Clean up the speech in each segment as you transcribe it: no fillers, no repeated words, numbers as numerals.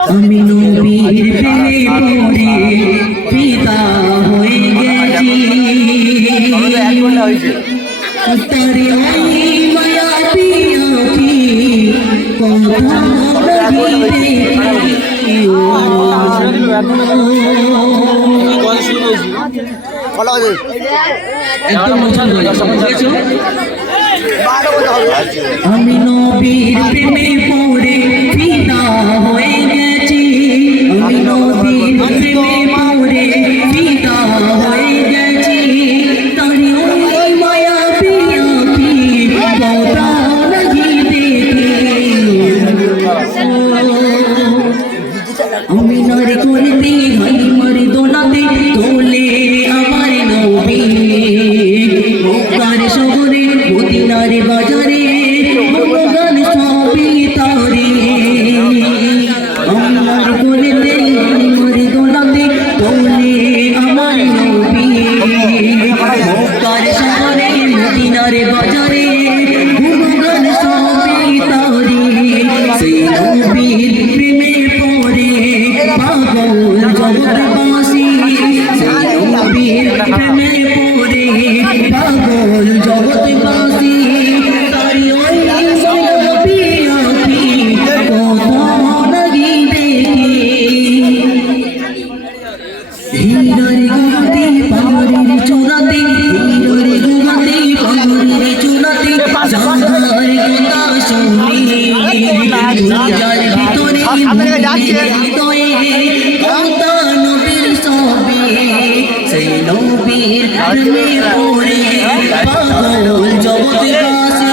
আমি নবীর প্রেমে পড়ে পিতা হয়ে গেছি তারে ওই মায়া পিয়া কি কথা বলি আমি নবীর প্রেমে পড়ে পিতা হয়ে গেছি আমি নবীর প্রেমে পড়ে পিতা হয়ে গেছি তারি ওই মায়া পিয়া কি কথা লাগি দেখি আমি নারে করতে হাই মারি দোলাতে তোলে আমার নবী মোকার শহরে মদিনার বাজারে গান সবই তারে আমার করতে হাই মারি দোলাতে তোলে আমার নবী মোকার শহরে মদিনার বাজারে গান সবই তারে সেই নবীর প্রেমে পড়ে পাগল জগৎবাসী সেই নবীর প্রেমে পড়ে পাগল জগৎবাসী তারি ওই নবী আখি কত লাগি দেখি হীরার গুহাতে পাহাড়ের চূড়াতে হীরার গুহাতে পাহাড়ের চূড়াতে জাহার কথা শুনি যার ভিতরে হৃদয়ে কথা নবীর সবে সেই নবীর প্রেমে পড়ে পাগল জগৎবাসী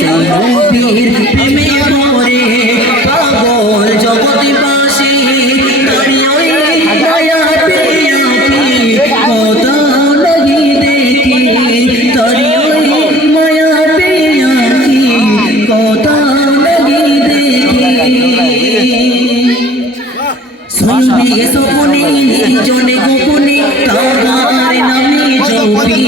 সেই নবীর প্রেমে পড়ে পাগল জগৎবাসী তারি ওই মায়া পিয়া কি কথা লাগি দেখি তারি ওই মায়া পিয়া কি কথা লাগি দেখি শুনবি সপনে নির্জনে গোপনে তার নামে জপি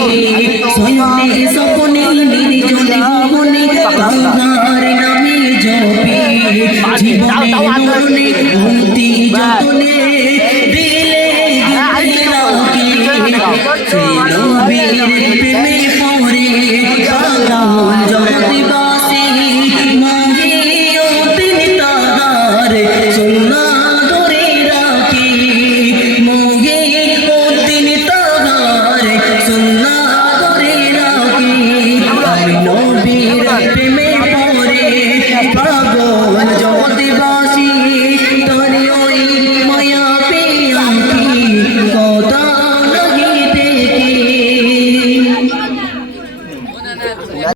শুনবি সপনে নির্জনে গোপনে তার নামে জপি জীবনে মরণে